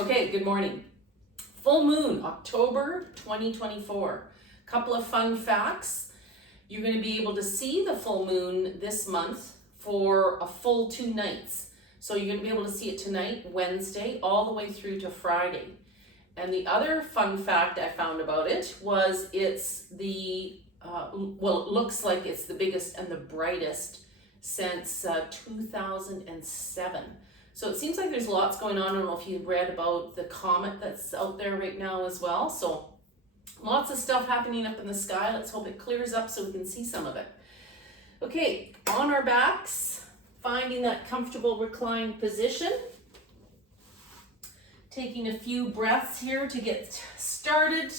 Okay, good morning. Full moon, October 2024. Couple of fun facts. You're going to be able to see the full moon this month for a full 2 nights. So you're going to be able to see it tonight, Wednesday, all the way through to Friday. And the other fun fact I found about it was it's it looks like it's the biggest and the brightest since 2007. So it seems like there's lots going on. I don't know if you've read about the comet that's out there right now as well. So lots of stuff happening up in the sky. Let's hope it clears up so we can see some of it. Okay, on our backs, finding that comfortable reclined position. Taking a few breaths here to get started.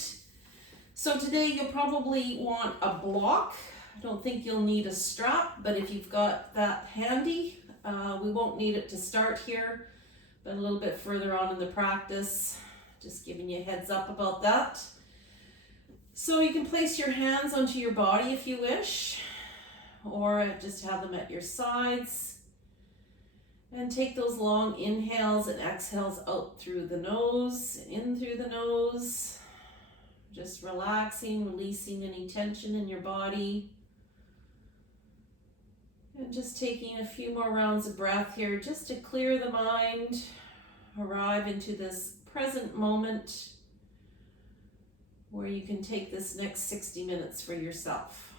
So today you'll probably want a block. I don't think you'll need a strap, but if you've got that handy, we won't need it to start here, but a little bit further on in the practice. Just giving you a heads up about that. So you can place your hands onto your body if you wish, or just have them at your sides. And take those long inhales and exhales out through the nose, in through the nose. Just relaxing, releasing any tension in your body. And just taking a few more rounds of breath here just to clear the mind, arrive into this present moment where you can take this next 60 minutes for yourself.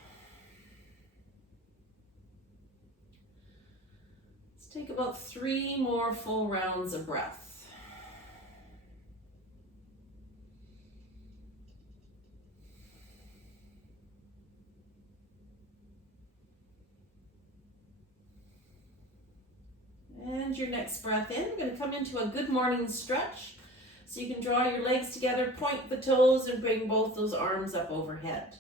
Let's take about 3 more full rounds of breath. And your next breath in, we're going to come into a good morning stretch. So you can draw your legs together, point the toes, and bring both those arms up overhead.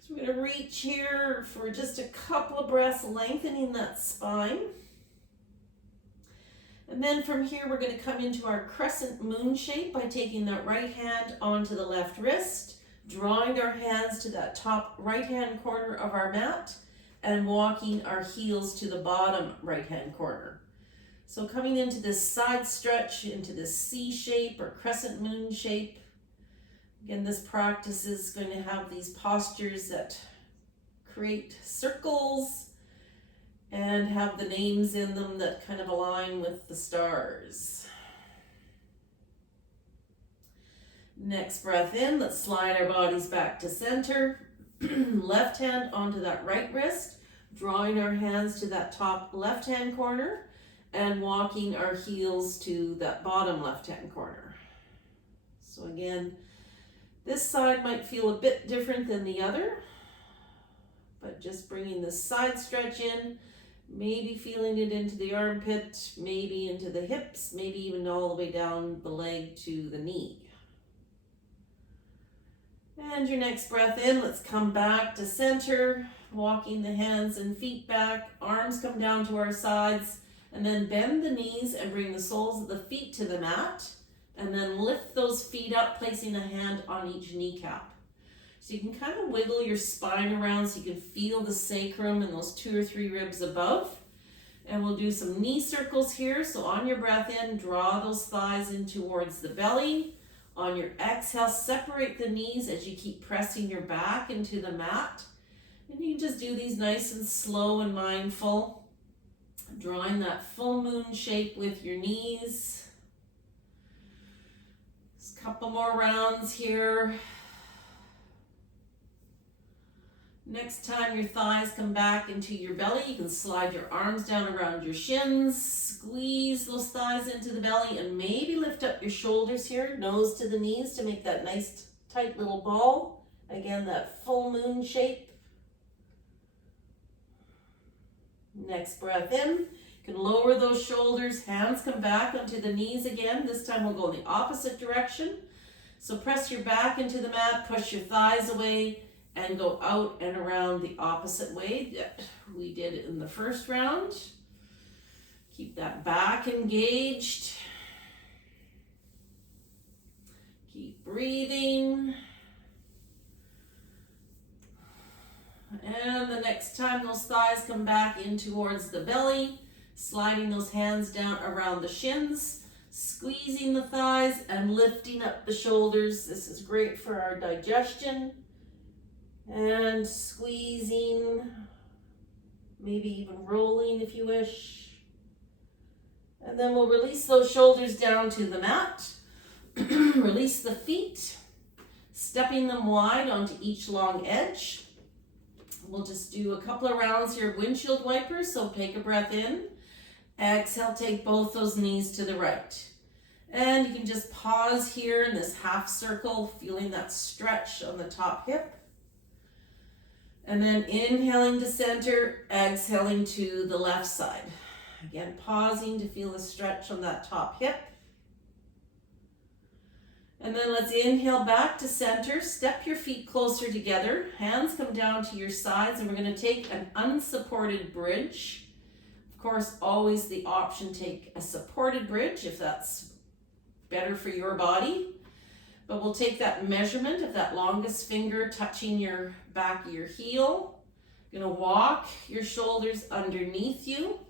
So we're going to reach here for just a couple of breaths, lengthening that spine. And then from here, we're going to come into our crescent moon shape by taking that right hand onto the left wrist, drawing our hands to that top right-hand corner of our mat, and walking our heels to the bottom right-hand corner. So coming into this side stretch, into this C shape or crescent moon shape. Again, this practice is going to have these postures that create circles and have the names in them that kind of align with the stars. Next breath in, let's slide our bodies back to center. Left hand onto that right wrist, drawing our hands to that top left-hand corner and walking our heels to that bottom left-hand corner. So again, this side might feel a bit different than the other, but just bringing the side stretch in, maybe feeling it into the armpit, maybe into the hips, maybe even all the way down the leg to the knee. And your next breath in, let's come back to center, walking the hands and feet back, arms come down to our sides, and then bend the knees and bring the soles of the feet to the mat, and then lift those feet up, placing a hand on each kneecap. So you can kind of wiggle your spine around so you can feel the sacrum and those 2 or 3 ribs above. And we'll do some knee circles here. So on your breath in, draw those thighs in towards the belly. On your exhale, separate the knees as you keep pressing your back into the mat. And you can just do these nice and slow and mindful, drawing that full moon shape with your knees. Just a couple more rounds here. Next time your thighs come back into your belly, you can slide your arms down around your shins, squeeze those thighs into the belly, and maybe lift up your shoulders here, nose to the knees to make that nice tight little ball. Again, that full moon shape. Next breath in, you can lower those shoulders, hands come back onto the knees again. This time we'll go in the opposite direction. So press your back into the mat, push your thighs away, and go out and around the opposite way that we did in the first round. Keep that back engaged. Keep breathing. And the next time those thighs come back in towards the belly, sliding those hands down around the shins. Squeezing the thighs and lifting up the shoulders. This is great for our digestion. And squeezing, maybe even rolling if you wish. And then we'll release those shoulders down to the mat. Release the feet, stepping them wide onto each long edge. We'll just do a couple of rounds here of windshield wipers, so take a breath in. Exhale, take both those knees to the right. And you can just pause here in this half circle, feeling that stretch on the top hip. And then inhaling to center, exhaling to the left side. Again, pausing to feel the stretch on that top hip. And then let's inhale back to center. Step your feet closer together. Hands come down to your sides, and we're going to take an unsupported bridge. Of course, always the option, take a supported bridge if that's better for your body. But we'll take that measurement of that longest finger touching your back of your heel. You're going to walk your shoulders underneath you.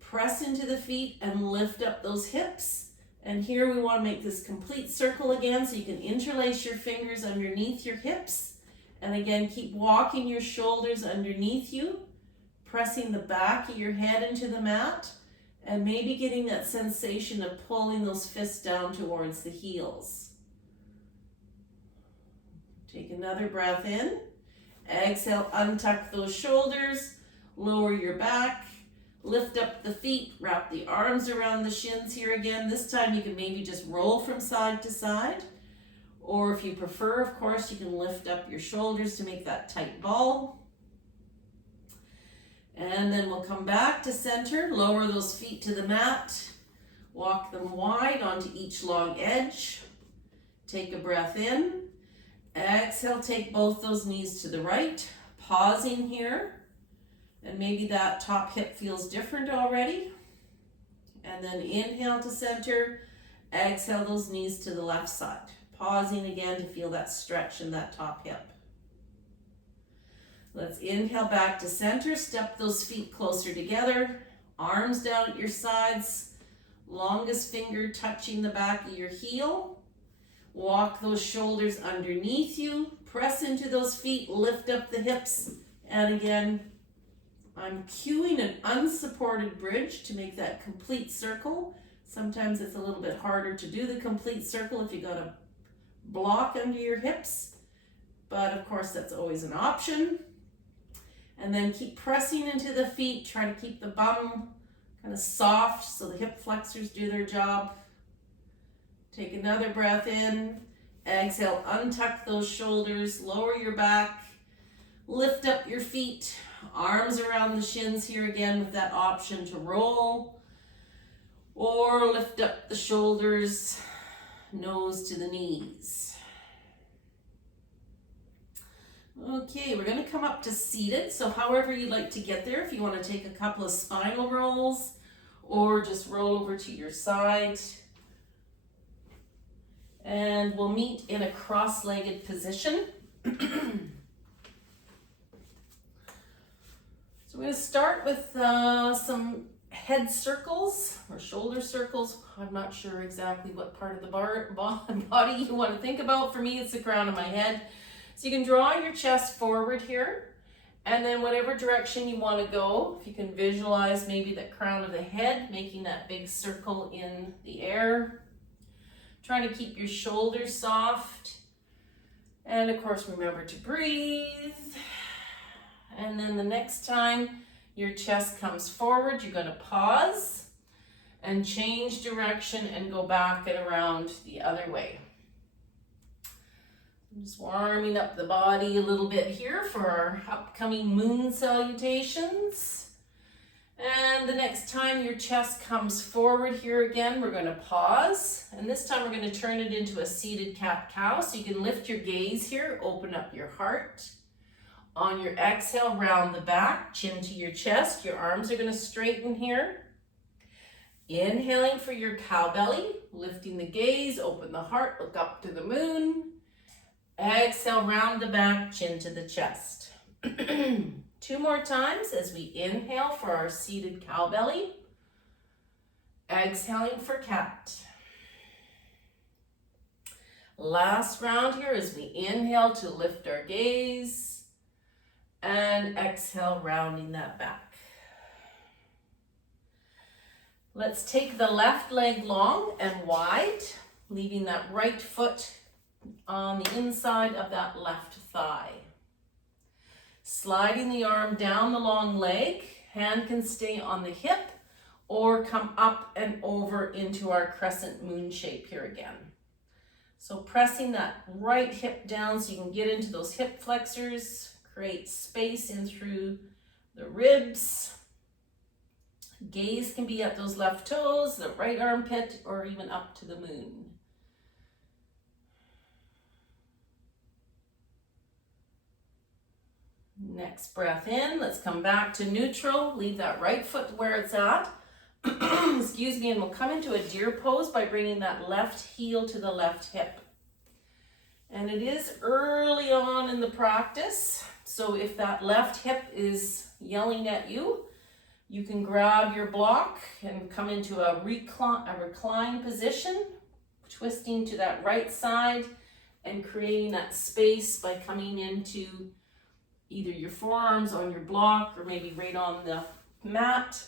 Press into the feet and lift up those hips. And here we want to make this complete circle again, so you can interlace your fingers underneath your hips. And again, keep walking your shoulders underneath you, pressing the back of your head into the mat, and maybe getting that sensation of pulling those fists down towards the heels. Take another breath in. Exhale, untuck those shoulders, lower your back. Lift up the feet, wrap the arms around the shins here again. This time you can maybe just roll from side to side. Or if you prefer, of course, you can lift up your shoulders to make that tight ball. And then we'll come back to center, lower those feet to the mat. Walk them wide onto each long edge. Take a breath in. Exhale, take both those knees to the right. Pausing here. And maybe that top hip feels different already. And then inhale to center. Exhale those knees to the left side. Pausing again to feel that stretch in that top hip. Let's inhale back to center. Step those feet closer together. Arms down at your sides. Longest finger touching the back of your heel. Walk those shoulders underneath you. Press into those feet. Lift up the hips. And again, I'm cueing an unsupported bridge to make that complete circle. Sometimes it's a little bit harder to do the complete circle if you got a block under your hips, but of course that's always an option. And then keep pressing into the feet. Try to keep the bum kind of soft so the hip flexors do their job. Take another breath in. Exhale, untuck those shoulders, lower your back, lift up your feet. Arms around the shins here again with that option to roll or lift up the shoulders, nose to the knees. Okay, we're going to come up to seated. So however you'd like to get there, if you want to take a couple of spinal rolls or just roll over to your side. And we'll meet in a cross-legged position. So we're going to start with some head circles or shoulder circles. I'm not sure exactly what part of the body you want to think about. For me, it's the crown of my head. So you can draw your chest forward here, and then whatever direction you want to go, if you can visualize maybe the crown of the head, making that big circle in the air. Trying to keep your shoulders soft. And of course, remember to breathe. And then the next time your chest comes forward, you're going to pause and change direction and go back and around the other way. I'm just warming up the body a little bit here for our upcoming moon salutations. And the next time your chest comes forward here again, we're going to pause. And this time we're going to turn it into a seated cat-cow. So you can lift your gaze here, open up your heart. On your exhale, round the back, chin to your chest. Your arms are going to straighten here. Inhaling for your cow belly, lifting the gaze, open the heart, look up to the moon. Exhale, round the back, chin to the chest. 2 more times as we inhale for our seated cow belly. Exhaling for cat. Last round here as we inhale to lift our gaze and exhale, rounding that back. Let's take the left leg long and wide, leaving that right foot on the inside of that left thigh. Sliding the arm down the long leg, hand can stay on the hip or come up and over into our crescent moon shape here again. So pressing that right hip down so you can get into those hip flexors, create space in through the ribs. Gaze can be at those left toes, the right armpit, or even up to the moon. Next breath in, let's come back to neutral. Leave that right foot where it's at. Excuse me, and we'll come into a deer pose by bringing that left heel to the left hip. And it is early on in the practice, so if that left hip is yelling at you, you can grab your block and come into a recline position, twisting to that right side and creating that space by coming into either your forearms on your block or maybe right on the mat,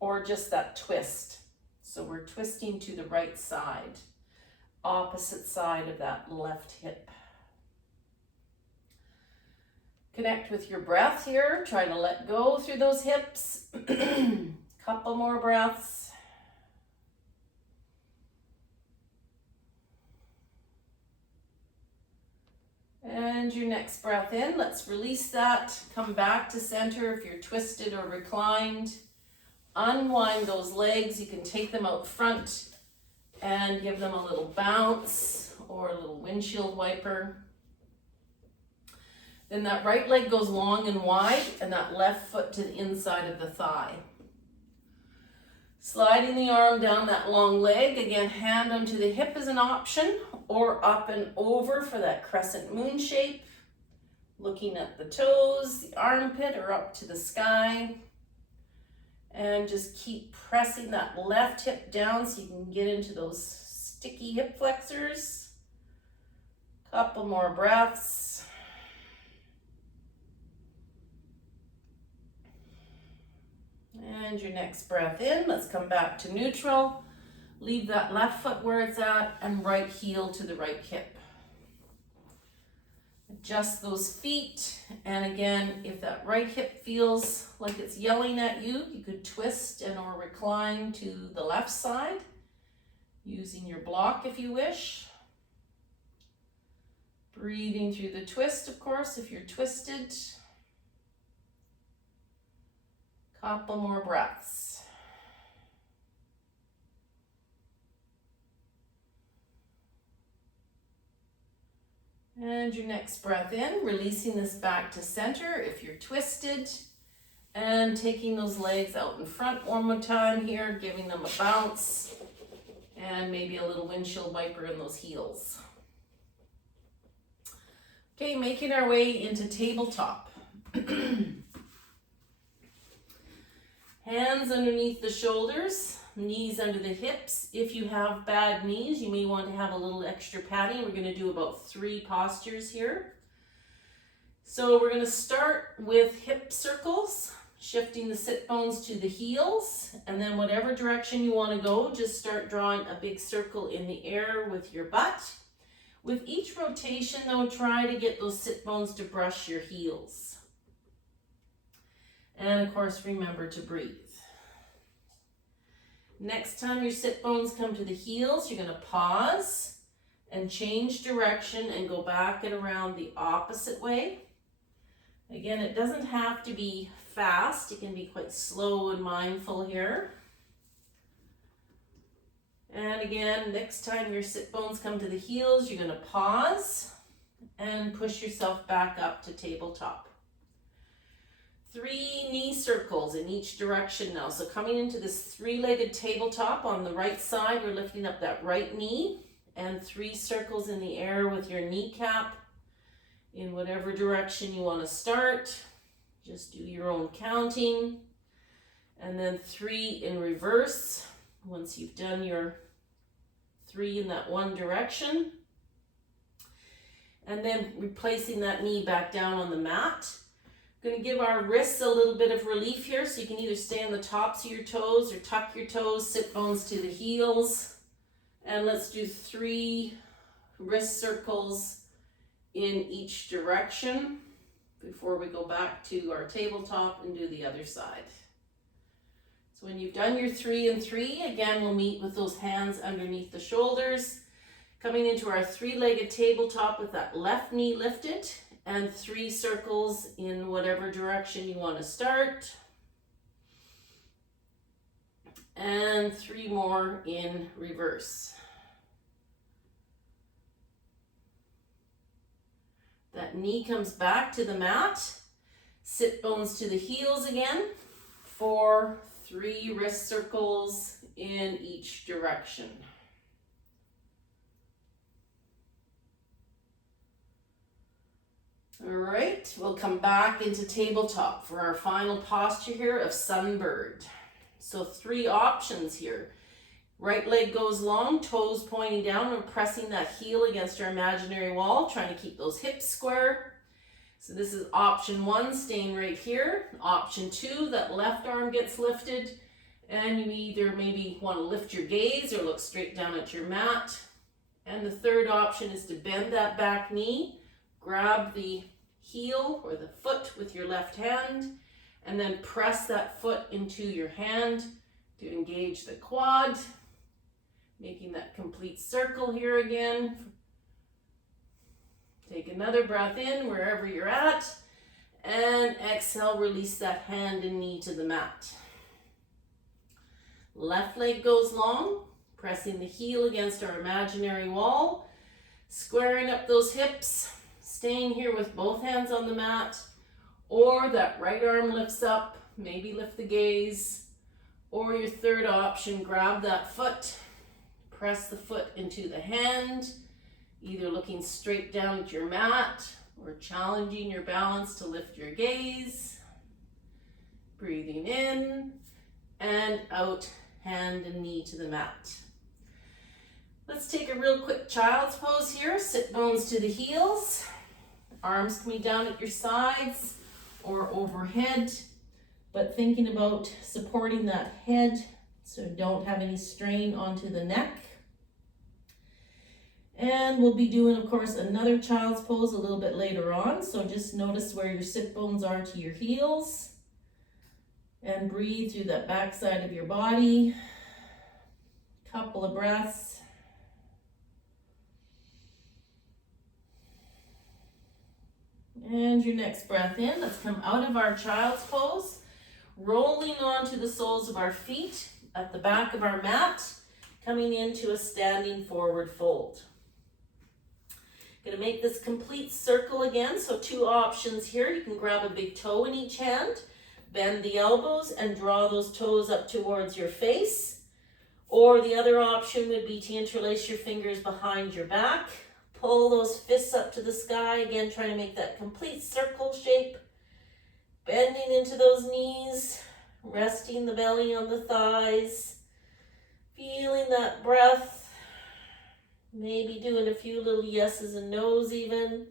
or just that twist. So we're twisting to the right side, opposite side of that left hip. Connect with your breath here. Try to let go through those hips. Couple more breaths. And your next breath in, let's release that. Come back to center if you're twisted or reclined. Unwind those legs. You can take them out front and give them a little bounce or a little windshield wiper. Then that right leg goes long and wide and that left foot to the inside of the thigh. Sliding the arm down that long leg. Again, hand onto the hip is an option, or up and over for that crescent moon shape. Looking at the toes, the armpit, or up to the sky. And just keep pressing that left hip down so you can get into those sticky hip flexors. Couple more breaths. And your next breath in, let's come back to neutral. Leave that left foot where it's at and right heel to the right hip. Adjust those feet, and again, if that right hip feels like it's yelling at you, you could twist and or recline to the left side, using your block if you wish. Breathing through the twist, of course, if you're twisted. Couple more breaths. And your next breath in, releasing this back to center if you're twisted, and taking those legs out in front one more time here, giving them a bounce, and maybe a little windshield wiper in those heels. Okay, making our way into tabletop. Hands underneath the shoulders, knees under the hips. If you have bad knees, you may want to have a little extra padding. We're going to do about 3 postures here. So we're going to start with hip circles, shifting the sit bones to the heels, and then whatever direction you want to go, just start drawing a big circle in the air with your butt. With each rotation though, try to get those sit bones to brush your heels. And of course, remember to breathe. Next time your sit bones come to the heels, you're going to pause and change direction and go back and around the opposite way. Again, it doesn't have to be fast. It can be quite slow and mindful here. And again, next time your sit bones come to the heels, you're going to pause and push yourself back up to tabletop. 3 knee circles in each direction now. So coming into this 3-legged tabletop, on the right side, we're lifting up that right knee, and 3 circles in the air with your kneecap in whatever direction you want to start. Just do your own counting. And then 3 in reverse. Once you've done your 3 in that one direction, And then replacing that knee back down on the mat. Going to give our wrists a little bit of relief here, so you can either stay on the tops of your toes or tuck your toes, sit bones to the heels. And let's do 3 wrist circles in each direction before we go back to our tabletop and do the other side. So when you've done your 3 and 3, again, we'll meet with those hands underneath the shoulders, coming into our 3-legged tabletop with that left knee lifted, and 3 circles in whatever direction you want to start. And 3 more in reverse. That knee comes back to the mat. Sit bones to the heels again for 3 wrist circles in each direction. All right, we'll come back into tabletop for our final posture here of sunbird. So 3 options here. Right leg goes long, toes pointing down, and pressing that heel against our imaginary wall, trying to keep those hips square. So this is option 1, staying right here. Option 2, that left arm gets lifted, and you either maybe want to lift your gaze or look straight down at your mat. And the third option is to bend that back knee, grab the heel or the foot with your left hand, and then press that foot into your hand to engage the quad. Making that complete circle here again. Take another breath in wherever you're at, and exhale, release that hand and knee to the mat. Left leg goes long, pressing the heel against our imaginary wall, squaring up those hips, staying here with both hands on the mat, or that right arm lifts up, maybe lift the gaze, or your third option, grab that foot, press the foot into the hand, either looking straight down at your mat or challenging your balance to lift your gaze. Breathing in and out, hand and knee to the mat. Let's take a real quick child's pose here. Sit bones to the heels, arms coming down at your sides or overhead, but thinking about supporting that head so don't have any strain onto the neck. And we'll be doing, of course, another child's pose a little bit later on. So just notice where your sit bones are to your heels. And breathe through that back side of your body. Couple of breaths. And your next breath in. Let's come out of our child's pose. Rolling onto the soles of our feet at the back of our mat. Coming into a standing forward fold. Going to make this complete circle again. So 2 options here. You can grab a big toe in each hand, bend the elbows and draw those toes up towards your face. Or the other option would be to interlace your fingers behind your back. Pull those fists up to the sky. Again, trying to make that complete circle shape. Bending into those knees, resting the belly on the thighs. Feeling that breath. Maybe doing a few little yeses and nos even.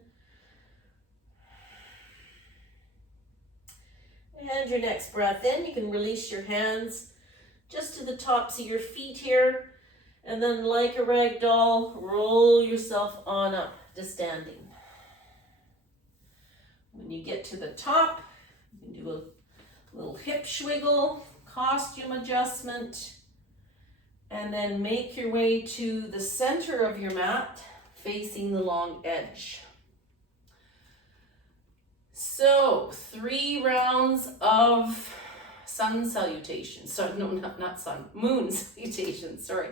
And your next breath in, you can release your hands just to the tops of your feet here. And then like a rag doll, roll yourself on up to standing. When you get to the top, you can do a little hip swiggle, costume adjustment. And then make your way to the center of your mat, facing the long edge. So 3 rounds of sun salutations. So no, not sun, moon salutations, sorry.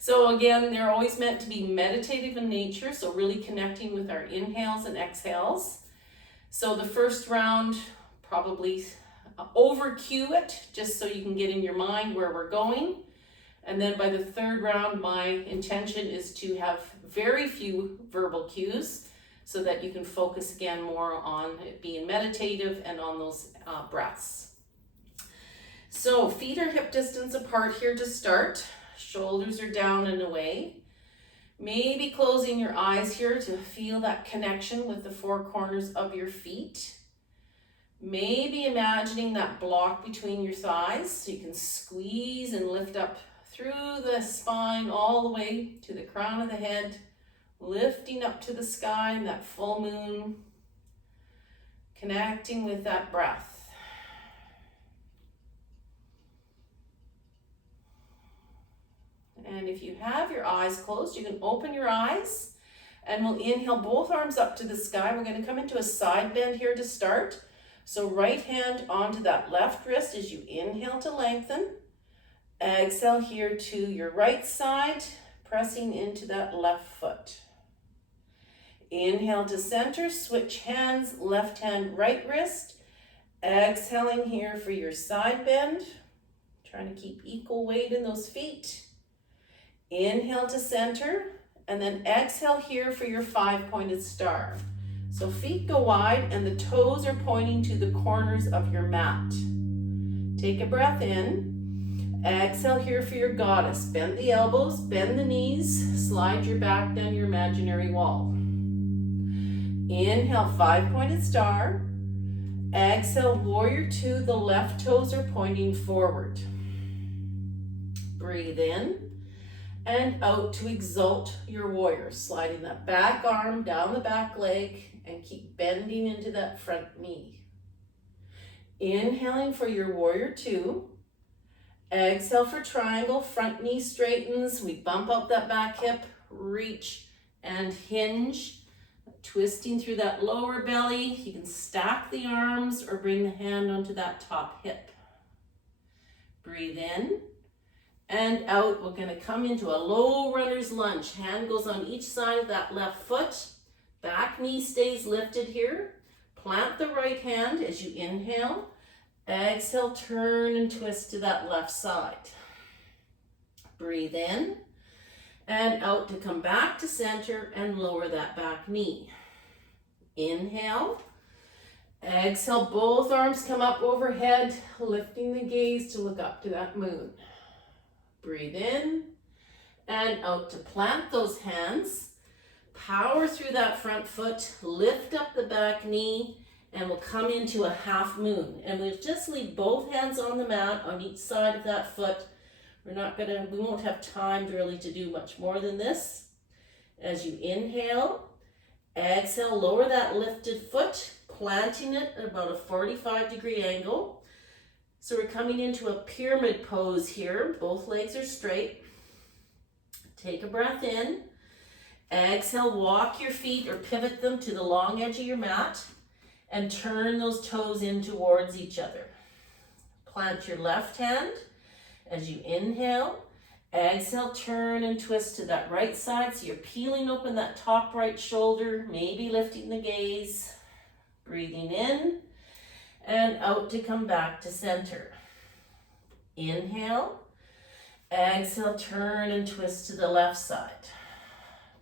So again, they're always meant to be meditative in nature, so really connecting with our inhales and exhales. So the first round, probably over cue it, just so you can get in your mind where we're going. And then by the third round, my intention is to have very few verbal cues so that you can focus again more on it being meditative and on those breaths. So feet are hip distance apart here to start. Shoulders are down and away. Maybe closing your eyes here to feel that connection with the four corners of your feet. Maybe imagining that block between your thighs so you can squeeze and lift up through the spine all the way to the crown of the head, lifting up to the sky in that full moon, connecting with that breath. And if you have your eyes closed, you can open your eyes and we'll inhale both arms up to the sky. We're going to come into a side bend here to start. So right hand onto that left wrist as you inhale to lengthen. Exhale here to your right side, pressing into that left foot. Inhale to center, switch hands, left hand, right wrist. Exhaling here for your side bend. Trying to keep equal weight in those feet. Inhale to center, and then exhale here for your 5-pointed star. So feet go wide and the toes are pointing to the corners of your mat. Take a breath in. Exhale here for your goddess. Bend the elbows, bend the knees, slide your back down your imaginary wall. Inhale, 5-pointed star. Exhale, warrior two, the left toes are pointing forward. Breathe in. And out to exalt your warrior, sliding that back arm down the back leg and keep bending into that front knee. Inhaling for your warrior two. Exhale for triangle, front knee straightens. We bump up that back hip, reach and hinge. Twisting through that lower belly. You can stack the arms or bring the hand onto that top hip. Breathe in. And out, we're going to come into a low runner's lunge. Hand goes on each side of that left foot. Back knee stays lifted here. Plant the right hand as you inhale. Exhale, turn and twist to that left side. Breathe in. And out to come back to center and lower that back knee. Inhale. Exhale, both arms come up overhead, lifting the gaze to look up to that moon. Breathe in and out to plant those hands. Power through that front foot, lift up the back knee, and we'll come into a half moon. And we'll just leave both hands on the mat on each side of that foot. We won't have time really to do much more than this. As you inhale, exhale, lower that lifted foot, planting it at about a 45-degree angle. So we're coming into a pyramid pose here. Both legs are straight. Take a breath in. Exhale, walk your feet or pivot them to the long edge of your mat and turn those toes in towards each other. Plant your left hand as you inhale. Exhale, turn and twist to that right side. So you're peeling open that top right shoulder, maybe lifting the gaze. Breathing in. And out to come back to center. Inhale. Exhale, turn and twist to the left side.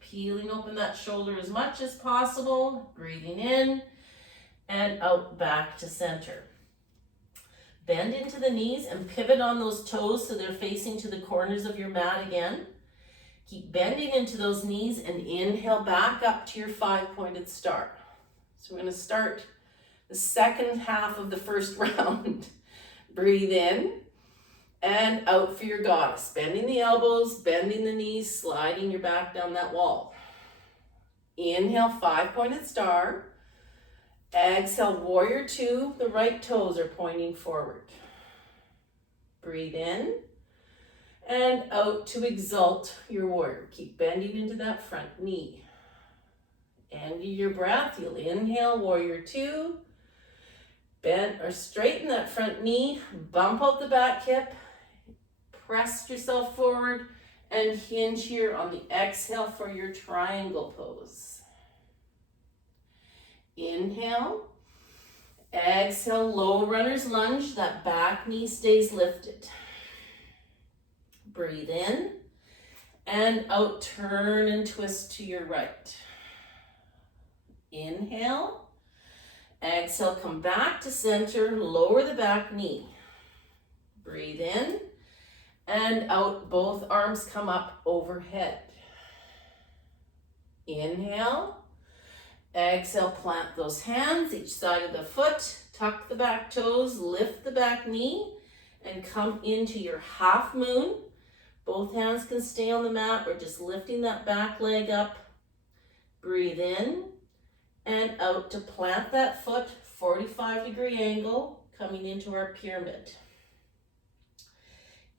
Peeling open that shoulder as much as possible. Breathing in and out back to center. Bend into the knees and pivot on those toes so they're facing to the corners of your mat again. Keep bending into those knees and inhale back up to your 5-pointed star. So we're going to start the second half of the first round. Breathe in and out for your goddess. Bending the elbows, bending the knees, sliding your back down that wall. Inhale, 5-pointed star. Exhale, warrior two. The right toes are pointing forward. Breathe in and out to exalt your warrior. Keep bending into that front knee. End of your breath, you'll inhale, warrior two. Bend or straighten that front knee, bump out the back hip, press yourself forward, and hinge here on the exhale for your triangle pose. Inhale, exhale, low runner's lunge, that back knee stays lifted. Breathe in, and out, turn and twist to your right. Inhale. Exhale, come back to center, lower the back knee. Breathe in and out, both arms come up overhead. Inhale. Exhale, plant those hands each side of the foot. Tuck the back toes, lift the back knee, and come into your half moon. Both hands can stay on the mat. We're just lifting that back leg up. Breathe in and out to plant that foot, 45-degree angle, coming into our pyramid.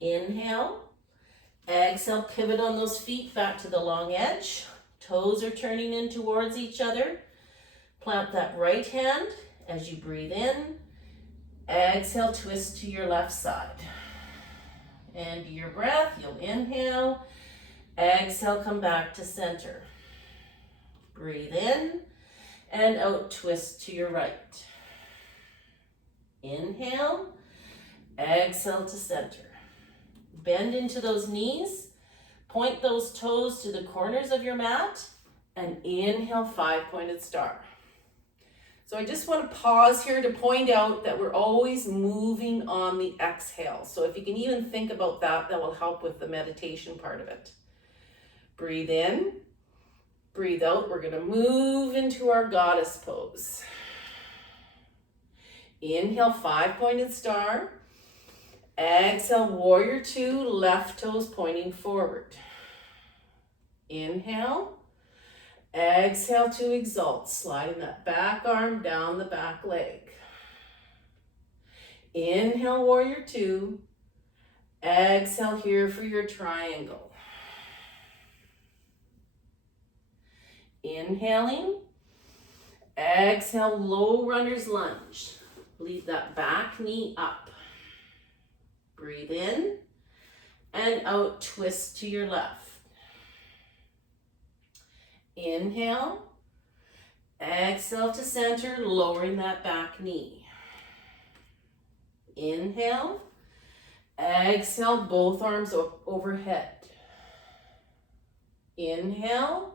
Inhale. Exhale, pivot on those feet back to the long edge. Toes are turning in towards each other. Plant that right hand as you breathe in. Exhale, twist to your left side. And your breath, you'll inhale. Exhale, come back to center. Breathe in and out, twist to your right. Inhale. Exhale to center. Bend into those knees. Point those toes to the corners of your mat and inhale, 5-pointed star. So I just want to pause here to point out that we're always moving on the exhale. So if you can even think about that, that will help with the meditation part of it. Breathe in, breathe out. We're going to move into our goddess pose. Inhale, 5-pointed star. Exhale, warrior 2, left toes pointing forward. Inhale. Exhale to exalt, sliding that back arm down the back leg. Inhale, warrior 2. Exhale here for your triangle. Inhaling. Exhale, low runner's lunge. Lead that back knee up. Breathe in and out, twist to your left. Inhale, exhale to center, lowering that back knee. Inhale, exhale, both arms overhead. Inhale,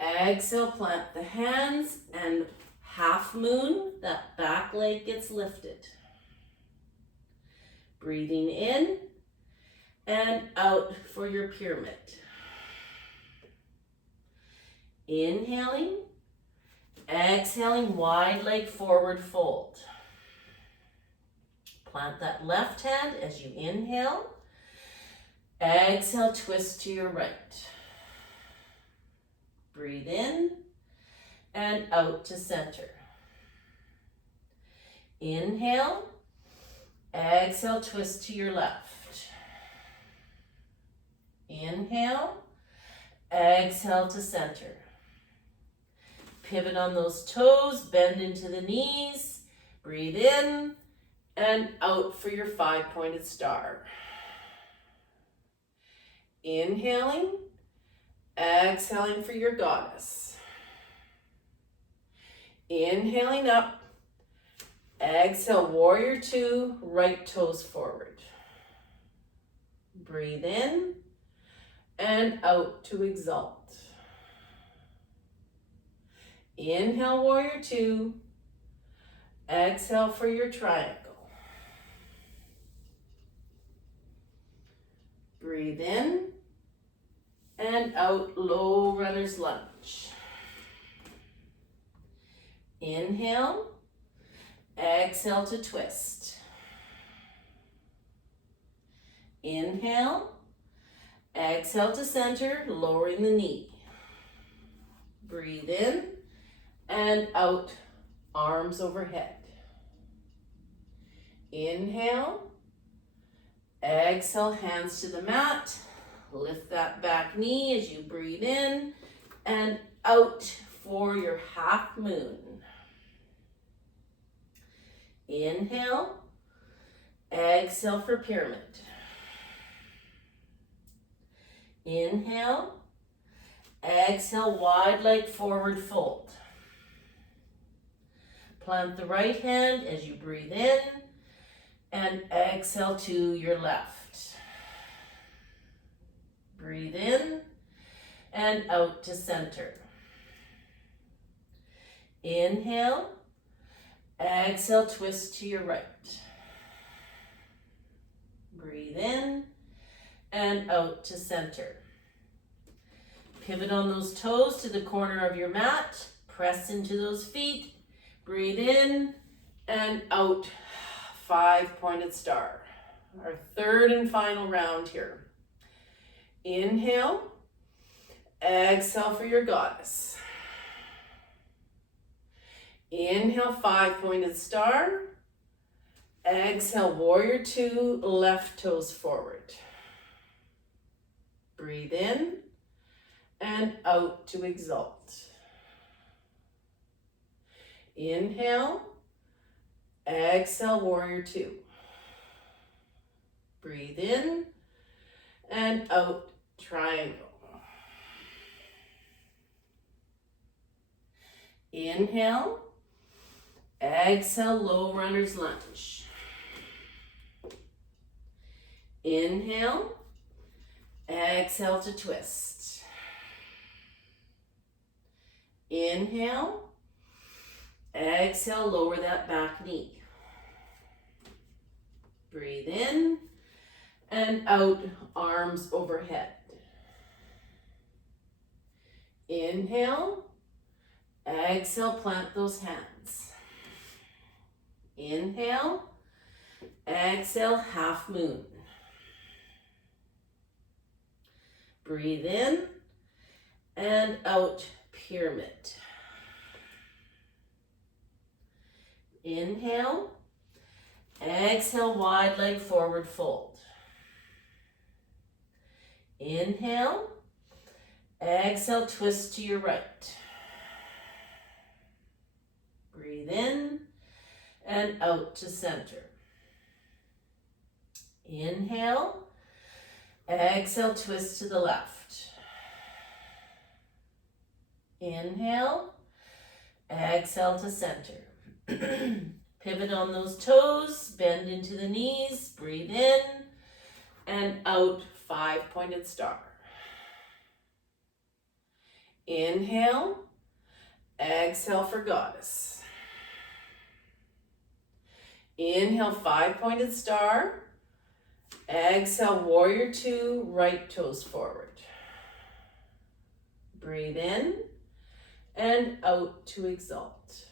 exhale, plant the hands and half moon, that back leg gets lifted. Breathing in and out for your pyramid. Inhaling, exhaling, wide leg forward fold. Plant that left hand as you inhale. Exhale, twist to your right. Breathe in and out to center. Inhale. Exhale, twist to your left. Inhale. Exhale to center. Pivot on those toes, bend into the knees. Breathe in and out for your 5-pointed star. Inhaling, exhaling for your goddess. Inhaling up. Exhale, warrior 2, right toes forward. Breathe in and out to exalt. Inhale, warrior 2. Exhale for your triangle. Breathe in and out, low runner's lunge. Inhale. Exhale to twist. Inhale. Exhale to center, lowering the knee. Breathe in and out, arms overhead. Inhale. Exhale, hands to the mat. Lift that back knee as you breathe in and out for your half moon. Inhale, exhale for pyramid. Inhale, exhale, wide leg forward fold. Plant the right hand as you breathe in and exhale to your left. Breathe in and out to center. Inhale. Exhale, twist to your right. Breathe in and out to center. Pivot on those toes to the corner of your mat. Press into those feet. Breathe in and out. 5-pointed star. Our third and final round here. Inhale. Exhale for your goddess. Inhale, 5-pointed star. Exhale, warrior 2, left toes forward. Breathe in and out to exalt. Inhale, exhale, warrior 2. Breathe in and out, triangle. Inhale, exhale, low runner's lunge. Inhale, exhale to twist. Inhale, exhale, lower that back knee. Breathe in and out, arms overhead. Inhale, exhale, plant those hands. Inhale, exhale, half moon. Breathe in and out, pyramid. Inhale, exhale, wide leg forward fold. Inhale, exhale, twist to your right. Breathe in and out to center. Inhale, exhale, twist to the left. Inhale, exhale to center. Pivot on those toes, bend into the knees, breathe in and out, 5-pointed star. Inhale, exhale for goddess. Inhale, 5-pointed star. Exhale, warrior 2, right toes forward. Breathe in and out to exalt.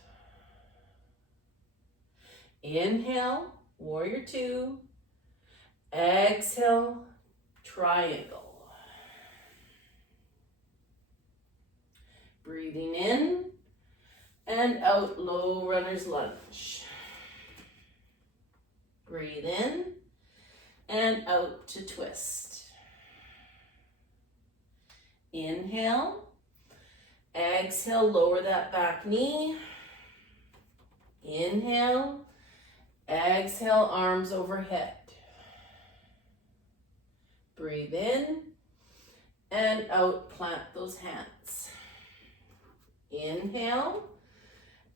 Inhale, warrior 2. Exhale, triangle. Breathing in and out, low runner's lunge. Breathe in and out to twist. Inhale, exhale, lower that back knee. Inhale, exhale, arms overhead. Breathe in and out, plant those hands. Inhale,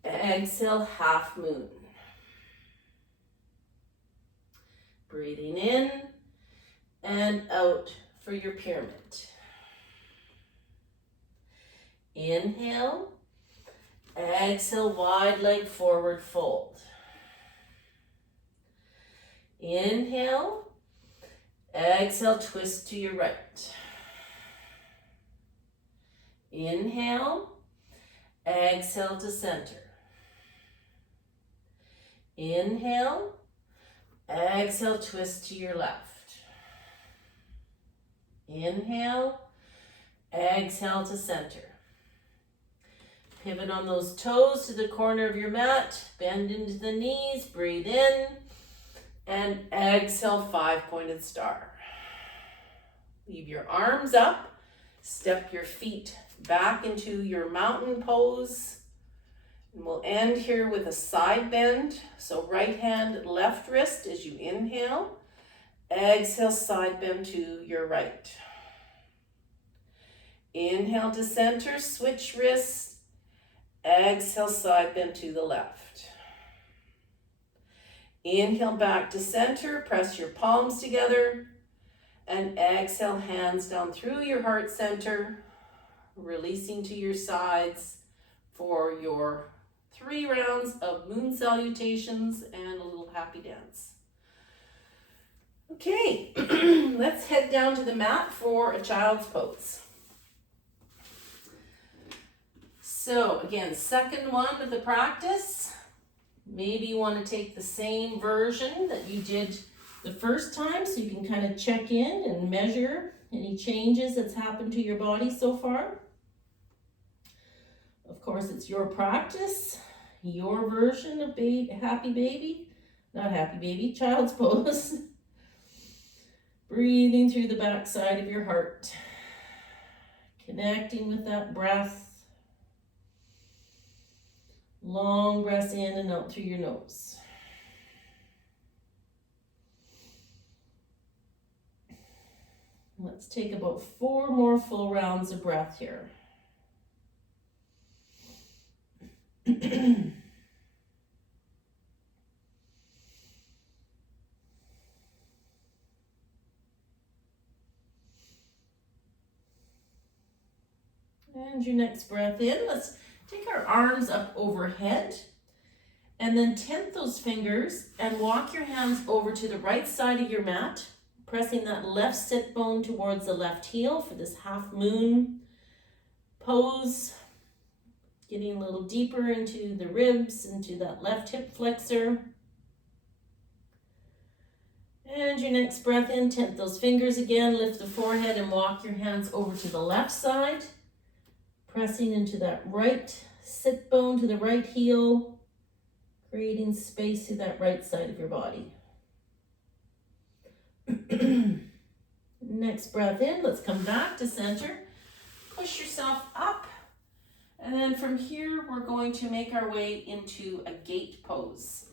exhale, half moon. Breathing in and out for your pyramid. Inhale, exhale, wide leg forward fold. Inhale, exhale, twist to your right. Inhale, exhale to center. Inhale, exhale, twist to your left. Inhale, exhale to center. Pivot on those toes to the corner of your mat. Bend into the knees, breathe in, and exhale, 5-pointed star. Leave your arms up. Step your feet back into your mountain pose. And we'll end here with a side bend. So right hand, left wrist as you inhale. Exhale, side bend to your right. Inhale to center, switch wrists. Exhale, side bend to the left. Inhale back to center, press your palms together. And exhale, hands down through your heart center, releasing to your sides for your 3 rounds of moon salutations and a little happy dance. Okay, let's head down to the mat for a child's pose. So again, second one of the practice. Maybe you want to take the same version that you did the first time so you can kind of check in and measure any changes that's happened to your body so far. Of course, it's your practice, your version of happy baby, not happy baby, child's pose. Breathing through the back side of your heart, connecting with that breath. Long breaths in and out through your nose. Let's take about 4 more full rounds of breath here. And your next breath in, let's take our arms up overhead and then tent those fingers and walk your hands over to the right side of your mat, pressing that left sit bone towards the left heel for this half moon pose. Getting a little deeper into the ribs, into that left hip flexor. And your next breath in, tent those fingers again, lift the forehead and walk your hands over to the left side. Pressing into that right sit bone to the right heel, creating space to that right side of your body. Next breath in, let's come back to center. Push yourself up. And then from here, we're going to make our way into a gate pose.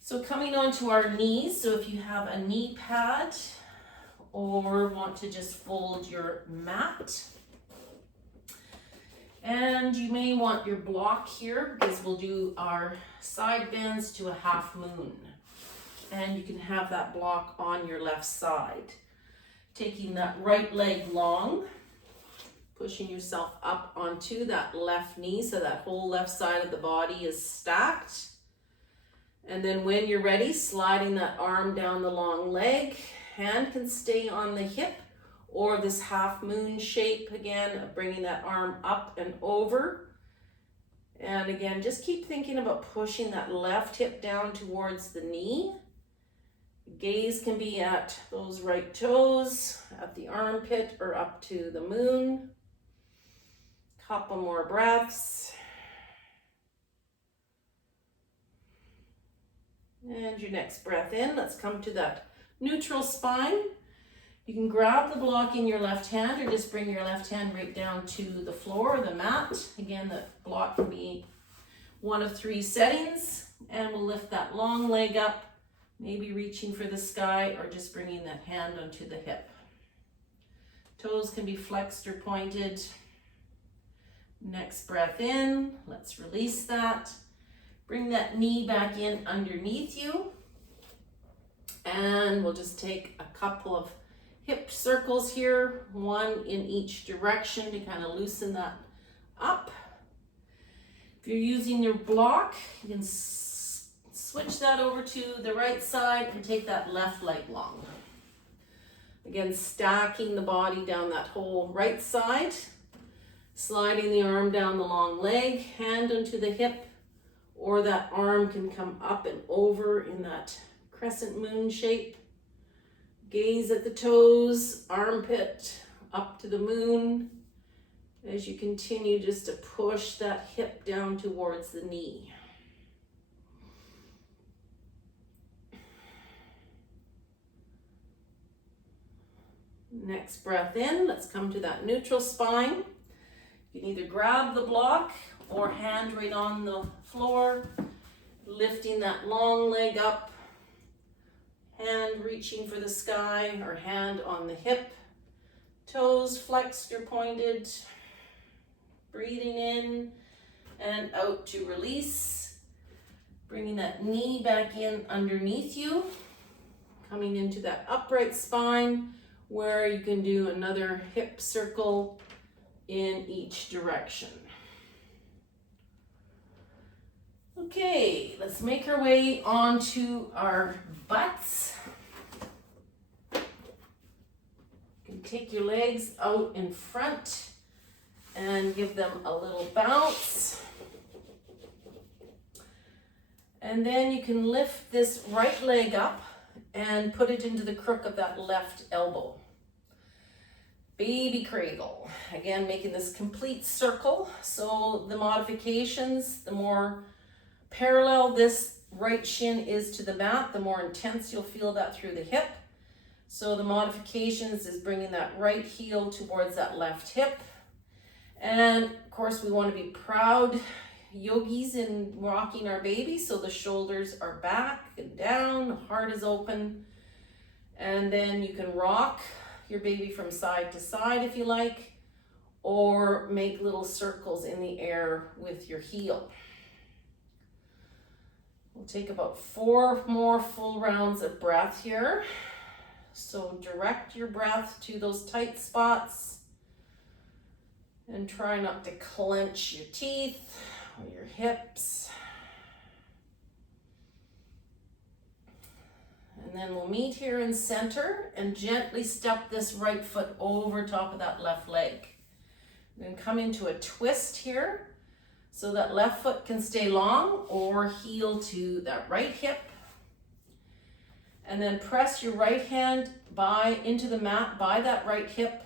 So coming onto our knees, so if you have a knee pad or want to just fold your mat, and you may want your block here because we'll do our side bends to a half moon. And you can have that block on your left side. Taking that right leg long, pushing yourself up onto that left knee so that whole left side of the body is stacked. And then when you're ready, sliding that arm down the long leg. Hand can stay on the hip, or this half moon shape again, bringing that arm up and over. And again, just keep thinking about pushing that left hip down towards the knee. Gaze can be at those right toes, at the armpit, or up to the moon. Couple more breaths. And your next breath in, let's come to that neutral spine. You can grab the block in your left hand or just bring your left hand right down to the floor or the mat. Again, the block can be one of 3 settings. And we'll lift that long leg up, maybe reaching for the sky or just bringing that hand onto the hip. Toes can be flexed or pointed. Next breath in, let's release that. Bring that knee back in underneath you. And we'll just take a couple of hip circles here, 1 in each direction to kind of loosen that up. If you're using your block, you can switch that over to the right side and take that left leg long. Again, stacking the body down that whole right side, sliding the arm down the long leg, hand onto the hip, or that arm can come up and over in that crescent moon shape. Gaze at the toes, armpit up to the moon as you continue just to push that hip down towards the knee. Next breath in, let's come to that neutral spine. You can either grab the block or hand right on the floor, lifting that long leg up. Hand reaching for the sky or hand on the hip. Toes flexed or pointed. Breathing in and out to release. Bringing that knee back in underneath you. Coming into that upright spine where you can do another hip circle in each direction. Okay, let's make our way onto our butts. You can take your legs out in front and give them a little bounce. And then you can lift this right leg up and put it into the crook of that left elbow. Baby cradle. Again, making this complete circle. So the modifications, the more parallel this right shin is to the mat, the more intense you'll feel that through the hip. So the modifications is bringing that right heel towards that left hip. And of course, we want to be proud yogis in rocking our baby. So the shoulders are back and down, heart is open. And then you can rock your baby from side to side if you like, or make little circles in the air with your heel. We'll take about 4 more full rounds of breath here. So direct your breath to those tight spots and try not to clench your teeth or your hips. And then we'll meet here in center and gently step this right foot over top of that left leg. Then come into a twist here so that left foot can stay long, or heel to that right hip. And then press your right hand into the mat by that right hip.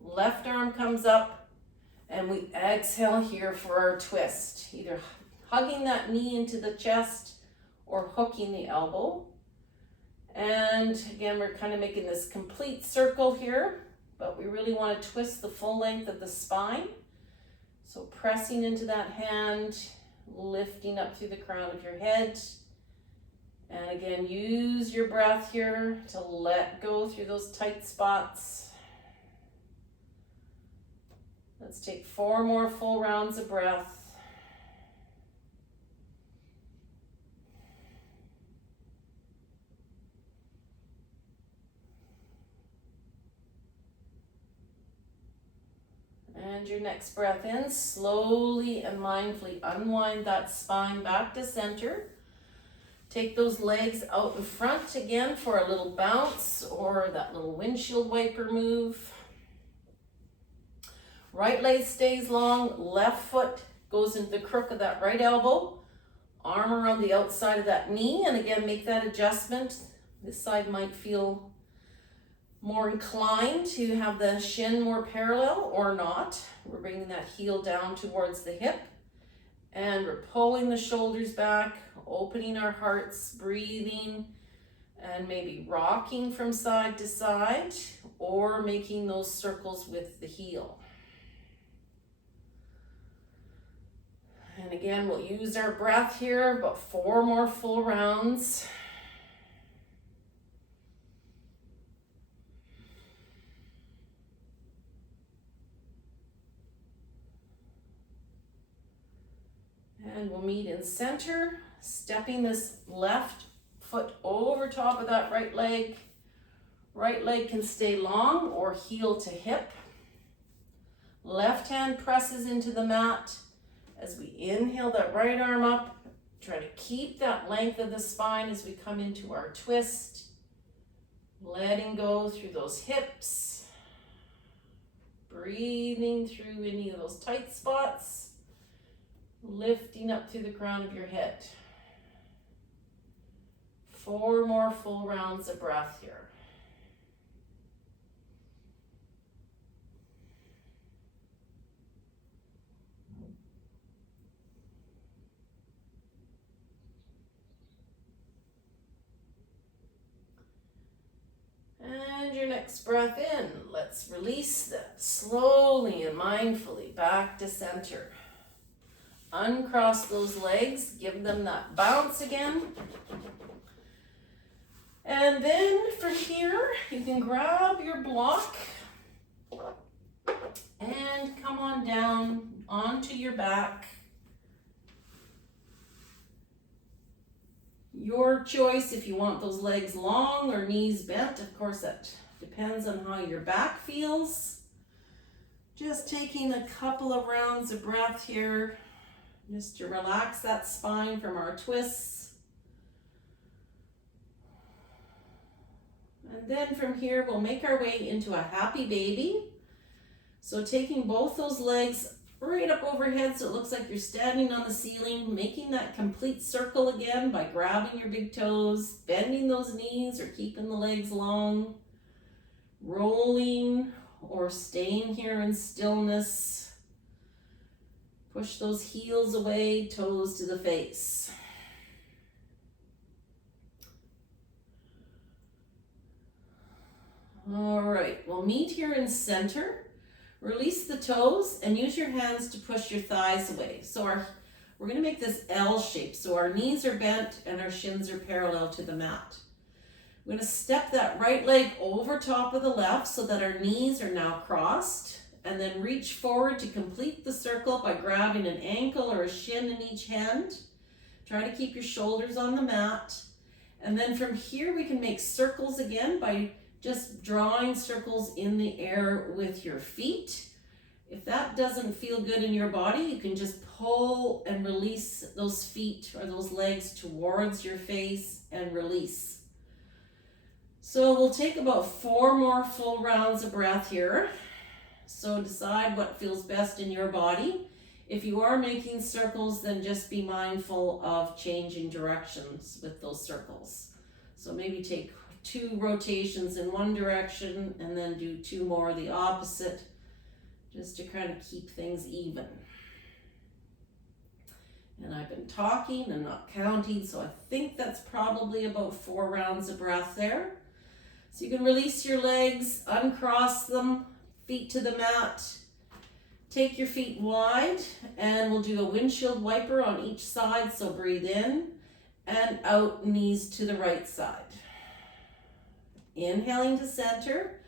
Left arm comes up, and we exhale here for our twist. Either hugging that knee into the chest or hooking the elbow. And again, we're kind of making this complete circle here, but we really want to twist the full length of the spine. So pressing into that hand, lifting up through the crown of your head. And again, use your breath here to let go through those tight spots. Let's take 4 more full rounds of breath. And your next breath in, slowly and mindfully unwind that spine back to center. Take those legs out in front again for a little bounce or that little windshield wiper move. Right leg stays long, left foot goes into the crook of that right elbow, arm around the outside of that knee, and again, make that adjustment. This side might feel more inclined to have the shin more parallel or not. We're bringing that heel down towards the hip, and we're pulling the shoulders back, opening our hearts, breathing, and maybe rocking from side to side or making those circles with the heel. And again, we'll use our breath here, about 4 more full rounds. And we'll meet in center, stepping this left foot over top of that right leg. Right leg can stay long or heel to hip. Left hand presses into the mat. As we inhale that right arm up, try to keep that length of the spine as we come into our twist. Letting go through those hips. Breathing through any of those tight spots. Lifting up through the crown of your head. 4 more full rounds of breath here. And your next breath in, let's release that slowly and mindfully back to center. Uncross those legs, give them that bounce again. And then from here, you can grab your block and come on down onto your back. Your choice if you want those legs long or knees bent. Of course, that depends on how your back feels. Just taking a couple of rounds of breath here, just to relax that spine from our twists. And then from here, we'll make our way into a happy baby. So taking both those legs right up overhead so it looks like you're standing on the ceiling, making that complete circle again by grabbing your big toes, bending those knees or keeping the legs long, rolling or staying here in stillness. Push those heels away, toes to the face. All right, we'll meet here in center. Release the toes and use your hands to push your thighs away. So we're going to make this L shape. So our knees are bent and our shins are parallel to the mat. We're going to step that right leg over top of the left so that our knees are now crossed, and then reach forward to complete the circle by grabbing an ankle or a shin in each hand. Try to keep your shoulders on the mat. And then from here we can make circles again by just drawing circles in the air with your feet. If that doesn't feel good in your body, you can just pull and release those feet or those legs towards your face and release. So we'll take about 4 more full rounds of breath here. So decide what feels best in your body. If you are making circles, then just be mindful of changing directions with those circles. So maybe take 2 rotations in one direction and then do 2 more the opposite, just to kind of keep things even. And I've been talking and not counting, so I think that's probably about 4 rounds of breath there. So you can release your legs, uncross them, feet to the mat. Take your feet wide, and we'll do a windshield wiper on each side. So breathe in and out, knees to the right side. Inhaling to center,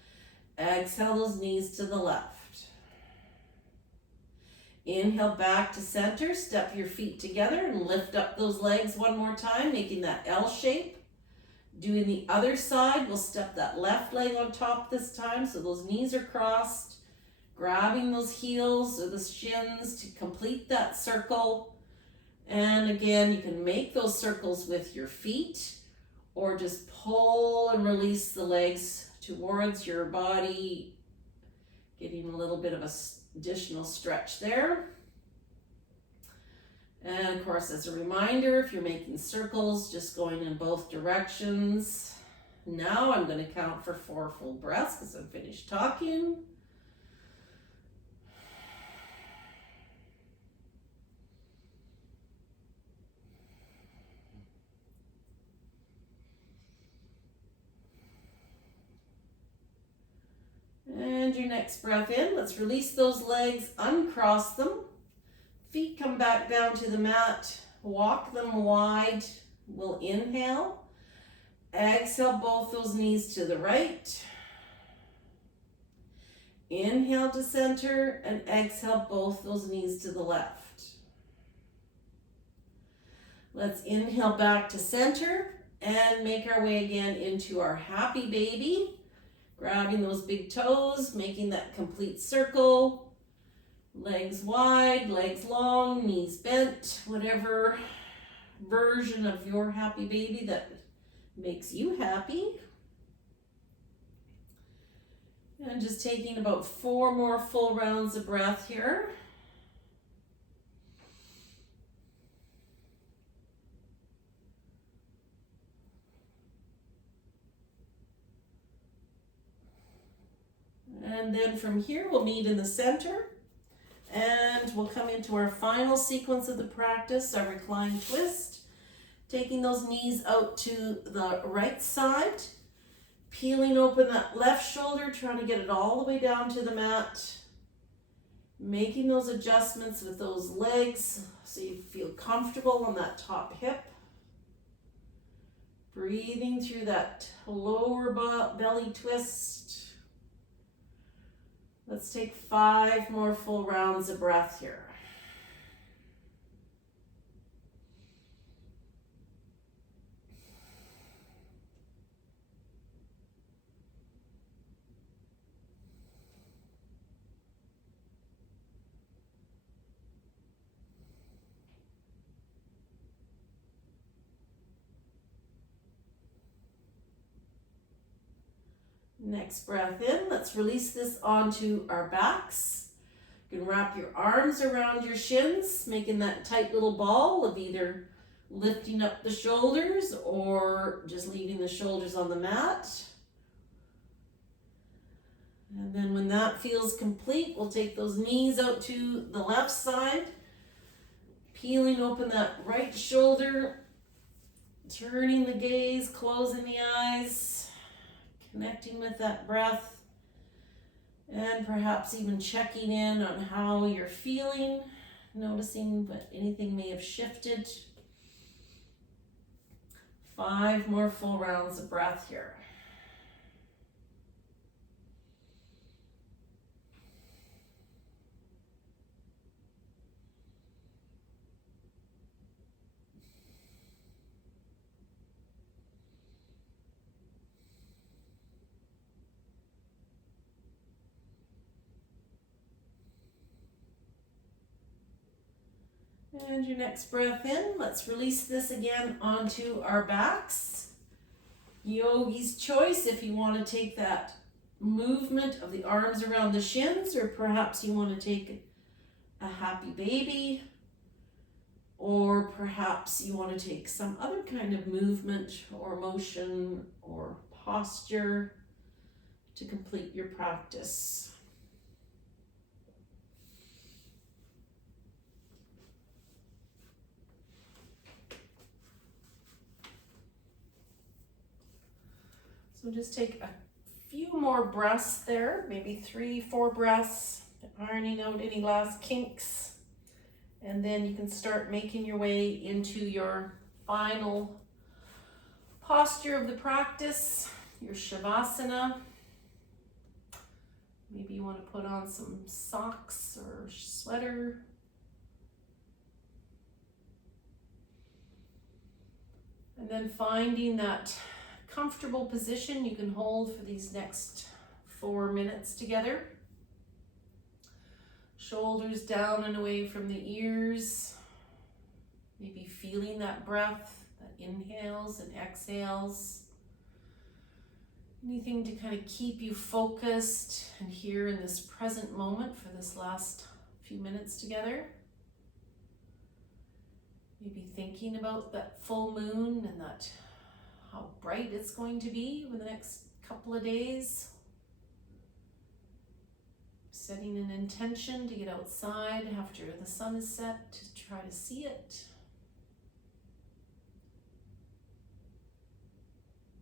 exhale those knees to the left. Inhale back to center, step your feet together and lift up those legs one more time, making that L shape. Doing the other side, we'll step that left leg on top this time, so those knees are crossed, grabbing those heels or the shins to complete that circle. And again, you can make those circles with your feet, or just pull and release the legs towards your body, getting a little bit of an additional stretch there. And of course, as a reminder, if you're making circles, just going in both directions. Now I'm going to count for 4 full breaths because I'm finished talking. And your next breath in, let's release those legs, uncross them. Feet come back down to the mat, walk them wide. We'll inhale. Exhale both those knees to the right. Inhale to center and exhale both those knees to the left. Let's inhale back to center and make our way again into our happy baby. Grabbing those big toes, making that complete circle. Legs wide, legs long, knees bent, whatever version of your happy baby that makes you happy. And just taking about 4 more full rounds of breath here. And then from here, we'll meet in the center. And we'll come into our final sequence of the practice, our recline twist. Taking those knees out to the right side. Peeling open that left shoulder, trying to get it all the way down to the mat. Making those adjustments with those legs so you feel comfortable on that top hip. Breathing through that lower belly twist. Let's take 5 more full rounds of breath here. Next breath in, let's release this onto our backs. You can wrap your arms around your shins, making that tight little ball of either lifting up the shoulders or just leaving the shoulders on the mat. And then when that feels complete, we'll take those knees out to the left side, peeling open that right shoulder, turning the gaze, closing the eyes, connecting with that breath, and perhaps even checking in on how you're feeling, noticing that anything may have shifted. 5 more full rounds of breath here. And your next breath in, let's release this again onto our backs. Yogi's choice if you want to take that movement of the arms around the shins, or perhaps you want to take a happy baby, or perhaps you want to take some other kind of movement or motion or posture to complete your practice. So just take a few more breaths there, maybe 3-4 breaths, ironing out any last kinks. And then you can start making your way into your final posture of the practice, your Shavasana. Maybe you want to put on some socks or sweater. And then finding that comfortable position you can hold for these next 4 minutes together. Shoulders down and away from the ears. Maybe feeling that breath, that inhales and exhales. Anything to kind of keep you focused and here in this present moment for this last few minutes together. Maybe thinking about that full moon and that how bright it's going to be over the next couple of days. Setting an intention to get outside after the sun is set to try to see it.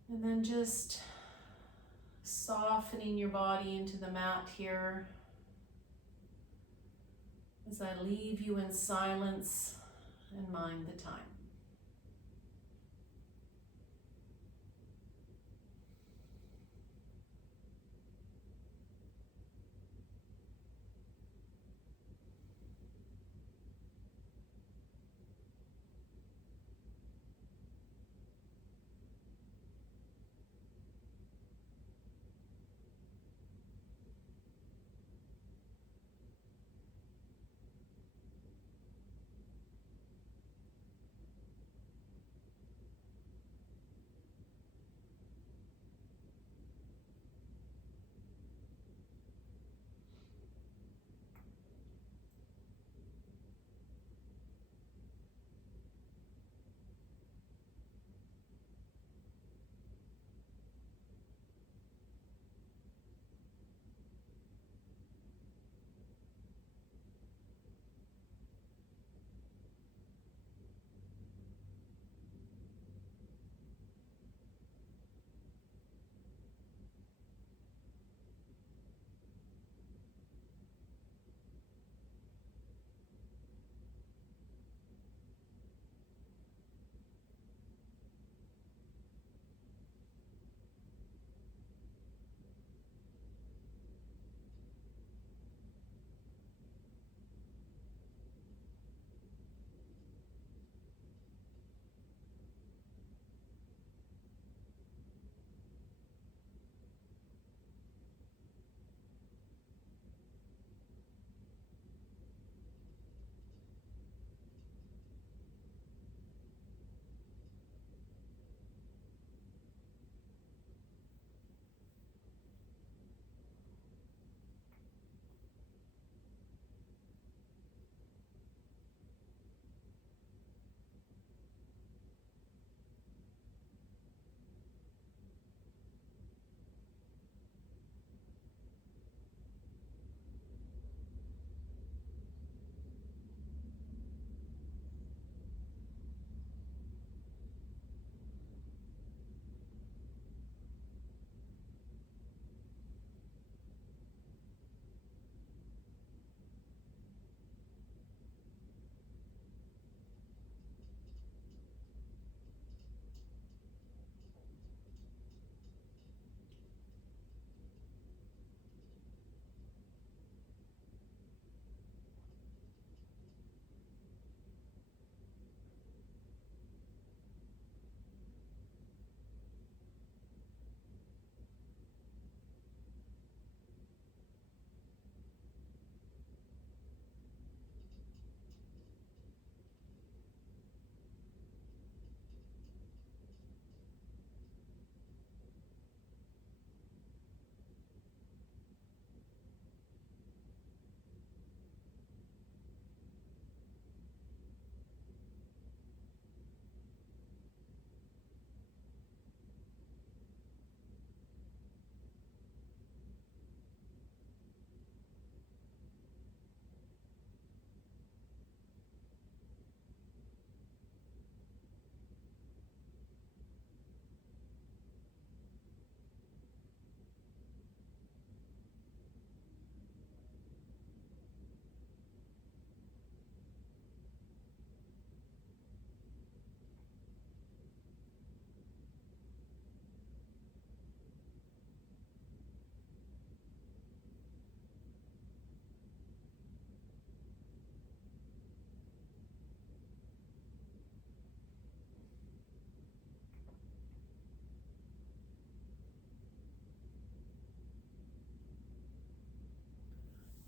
And then just softening your body into the mat here as I leave you in silence and mind the time.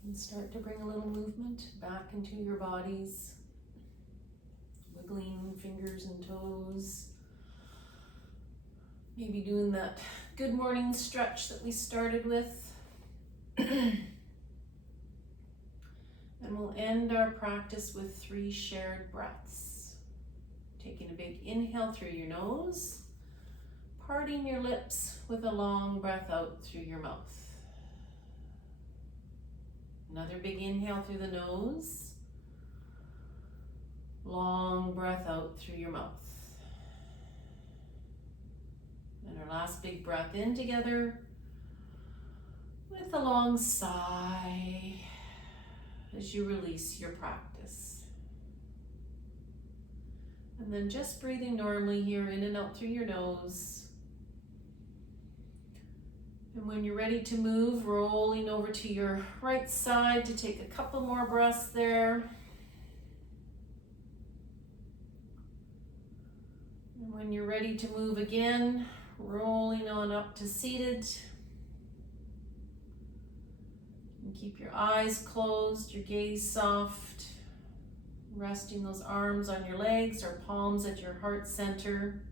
And start to bring a little movement back into your bodies. Wiggling fingers and toes. Maybe doing that good morning stretch that we started with. And we'll end our practice with 3 shared breaths. Taking a big inhale through your nose, parting your lips with a long breath out through your mouth. Another big inhale through the nose, long breath out through your mouth. And our last big breath in together with a long sigh as you release your practice. And then just breathing normally here, in and out through your nose. And when you're ready to move, rolling over to your right side to take a couple more breaths there. And when you're ready to move again, rolling on up to seated. And keep your eyes closed, your gaze soft, resting those arms on your legs or palms at your heart center.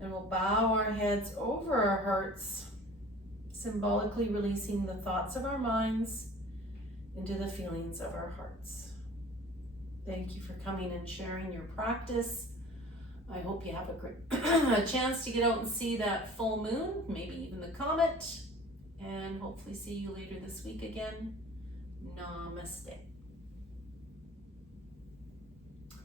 And we'll bow our heads over our hearts, symbolically releasing the thoughts of our minds into the feelings of our hearts. Thank you for coming and sharing your practice. I hope you have a great a chance to get out and see that full moon, maybe even the comet, and hopefully see you later this week again. Namaste.